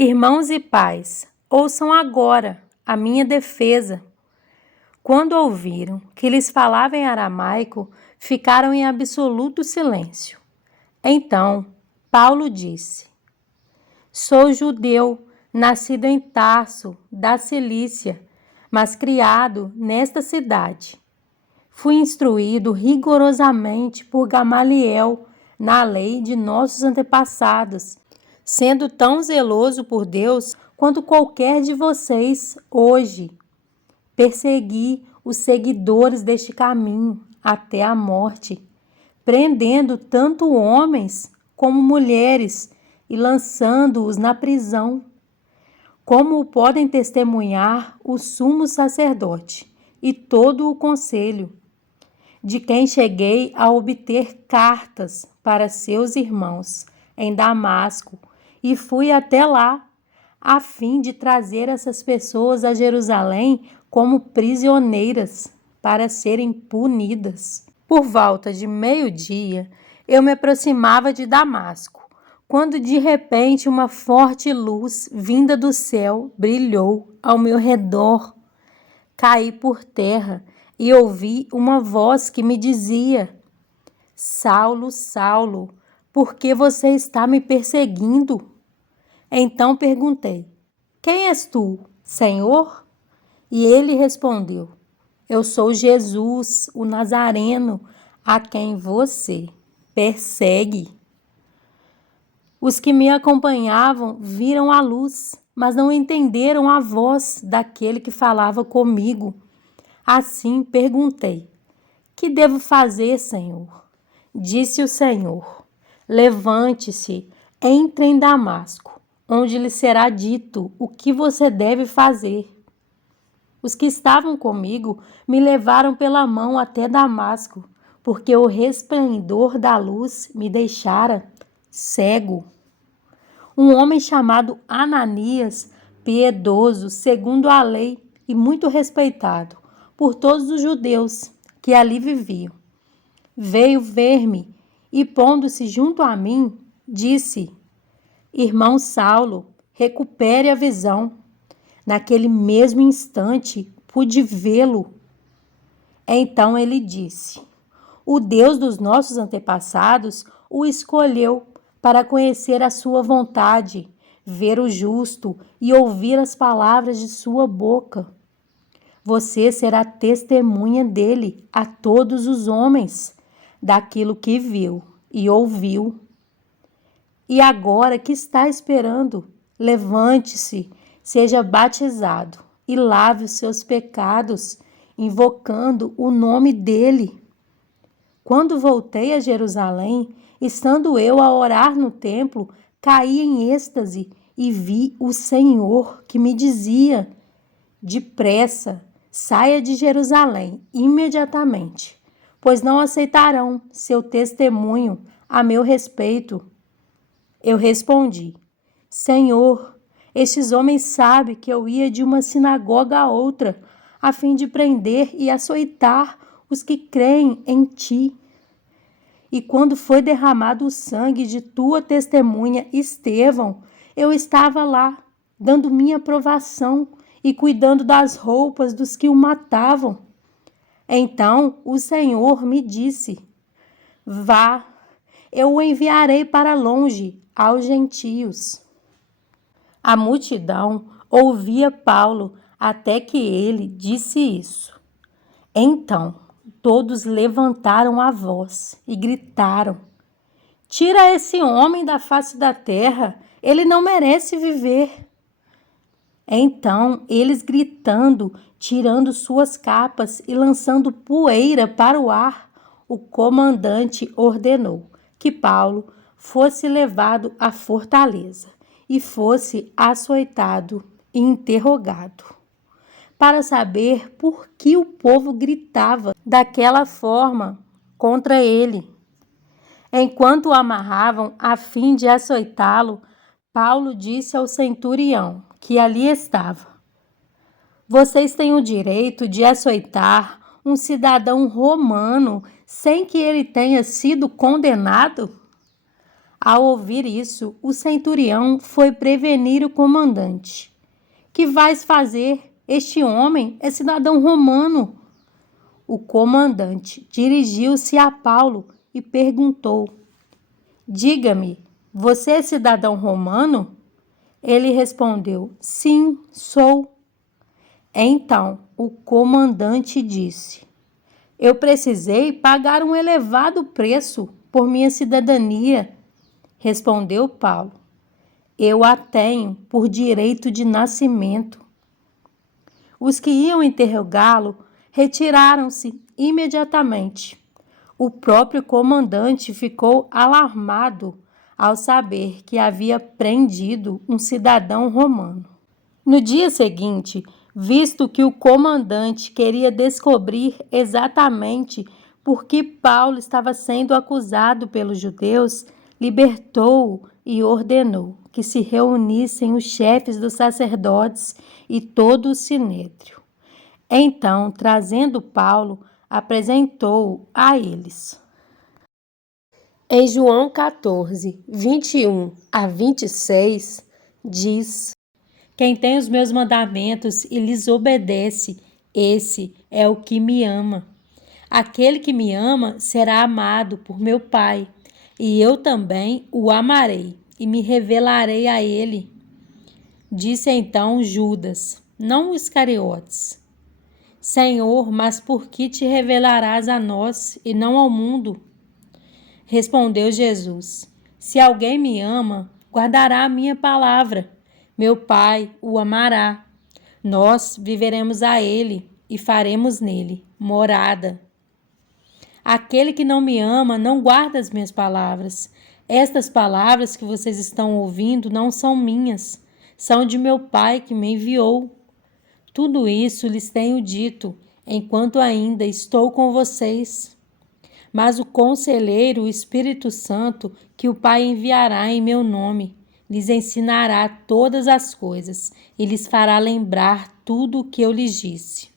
Irmãos e pais, ouçam agora a minha defesa. Quando ouviram que lhes falava em aramaico, ficaram em absoluto silêncio. Então, Paulo disse: Sou judeu, nascido em Tarso, da Cilícia, mas criado nesta cidade. Fui instruído rigorosamente por Gamaliel na lei de nossos antepassados, sendo tão zeloso por Deus quanto qualquer de vocês hoje. Persegui os seguidores deste caminho até a morte, prendendo tanto homens como mulheres e lançando-os na prisão. Como podem testemunhar o sumo sacerdote e todo o conselho, de quem cheguei a obter cartas para seus irmãos em Damasco, e fui até lá, a fim de trazer essas pessoas a Jerusalém como prisioneiras para serem punidas. Por volta de meio-dia, eu me aproximava de Damasco, quando de repente uma forte luz vinda do céu brilhou ao meu redor. Caí por terra e ouvi uma voz que me dizia: Saulo, Saulo, por que você está me perseguindo? Então perguntei: Quem és tu, Senhor? E ele respondeu: Eu sou Jesus, o Nazareno, a quem você persegue. Os que me acompanhavam viram a luz, mas não entenderam a voz daquele que falava comigo. Assim perguntei: Que devo fazer, Senhor? Disse o Senhor: Levante-se, entre em Damasco, onde lhe será dito o que você deve fazer. Os que estavam comigo me levaram pela mão até Damasco, porque o resplendor da luz me deixara cego. Um homem chamado Ananias, piedoso segundo a lei e muito respeitado por todos os judeus que ali viviam, veio ver-me e, pondo-se junto a mim, disse: Irmão Saulo, recupere a visão. Naquele mesmo instante, pude vê-lo. Então ele disse: O Deus dos nossos antepassados o escolheu para conhecer a sua vontade, ver o justo e ouvir as palavras de sua boca. Você será testemunha dele a todos os homens, daquilo que viu e ouviu. E agora que está esperando? Levante-se, seja batizado e lave os seus pecados, invocando o nome dele. Quando voltei a Jerusalém, estando eu a orar no templo, caí em êxtase e vi o Senhor que me dizia: Depressa, saia de Jerusalém imediatamente, pois não aceitarão seu testemunho a meu respeito. Eu respondi: Senhor, estes homens sabem que eu ia de uma sinagoga a outra, a fim de prender e açoitar os que creem em ti. E quando foi derramado o sangue de tua testemunha Estevão, eu estava lá, dando minha aprovação e cuidando das roupas dos que o matavam. Então o Senhor me disse: Vá, eu o enviarei para longe, aos gentios. A multidão ouvia Paulo até que ele disse isso. Então todos levantaram a voz e gritaram: Tira esse homem da face da terra, ele não merece viver. Então eles gritando, tirando suas capas e lançando poeira para o ar, o comandante ordenou que Paulo fosse levado à fortaleza e fosse açoitado e interrogado, para saber por que o povo gritava daquela forma contra ele. Enquanto o amarravam a fim de açoitá-lo, Paulo disse ao centurião que ali estava: Vocês têm o direito de açoitar um cidadão romano sem que ele tenha sido condenado? Ao ouvir isso, o centurião foi prevenir o comandante. Que vais fazer? Este homem é cidadão romano. O comandante dirigiu-se a Paulo e perguntou: Diga-me, você é cidadão romano? Ele respondeu: Sim, sou. Então o comandante disse: Eu precisei pagar um elevado preço por minha cidadania. Respondeu Paulo: Eu a tenho por direito de nascimento. Os que iam interrogá-lo retiraram-se imediatamente. O próprio comandante ficou alarmado ao saber que havia prendido um cidadão romano. No dia seguinte, visto que o comandante queria descobrir exatamente por que Paulo estava sendo acusado pelos judeus, libertou-o e ordenou que se reunissem os chefes dos sacerdotes e todo o sinédrio. Então, trazendo Paulo, apresentou-o a eles. Em João 14, 21 a 26, diz: Quem tem os meus mandamentos e lhes obedece, esse é o que me ama. Aquele que me ama será amado por meu Pai, e eu também o amarei e me revelarei a ele. Disse então Judas, não Iscariotes: Senhor, mas por que te revelarás a nós e não ao mundo? Respondeu Jesus: Se alguém me ama, guardará a minha palavra. Meu Pai o amará. Nós viveremos a ele e faremos nele morada. Aquele que não me ama não guarda as minhas palavras. Estas palavras que vocês estão ouvindo não são minhas, são de meu Pai que me enviou. Tudo isso lhes tenho dito, enquanto ainda estou com vocês. Mas o Conselheiro, o Espírito Santo, que o Pai enviará em meu nome, lhes ensinará todas as coisas e lhes fará lembrar tudo o que eu lhes disse.